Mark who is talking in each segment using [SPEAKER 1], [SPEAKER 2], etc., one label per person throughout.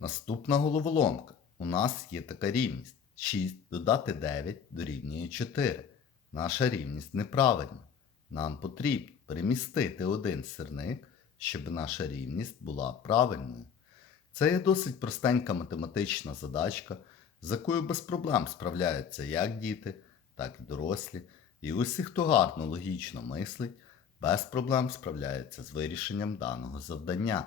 [SPEAKER 1] Наступна головоломка. У нас є така рівність. 6 додати 9 дорівнює 4. Наша рівність неправильна. Нам потрібно перемістити один сирник, щоб наша рівність була правильною. Це є досить простенька математична задачка, з якою без проблем справляються як діти, так і дорослі. І усі, хто гарно логічно мислить, без проблем справляється з вирішенням даного завдання.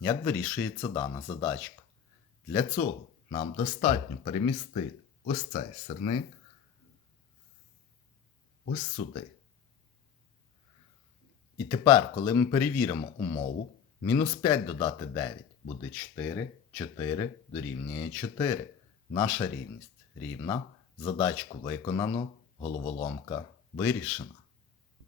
[SPEAKER 1] Як вирішується дана задачка? Для цього нам достатньо перемістити ось цей сирник ось сюди. І тепер, коли ми перевіримо умову, мінус 5 додати 9 буде 4, 4 дорівнює 4. Наша рівність рівна. Задачку виконано, головоломка вирішена.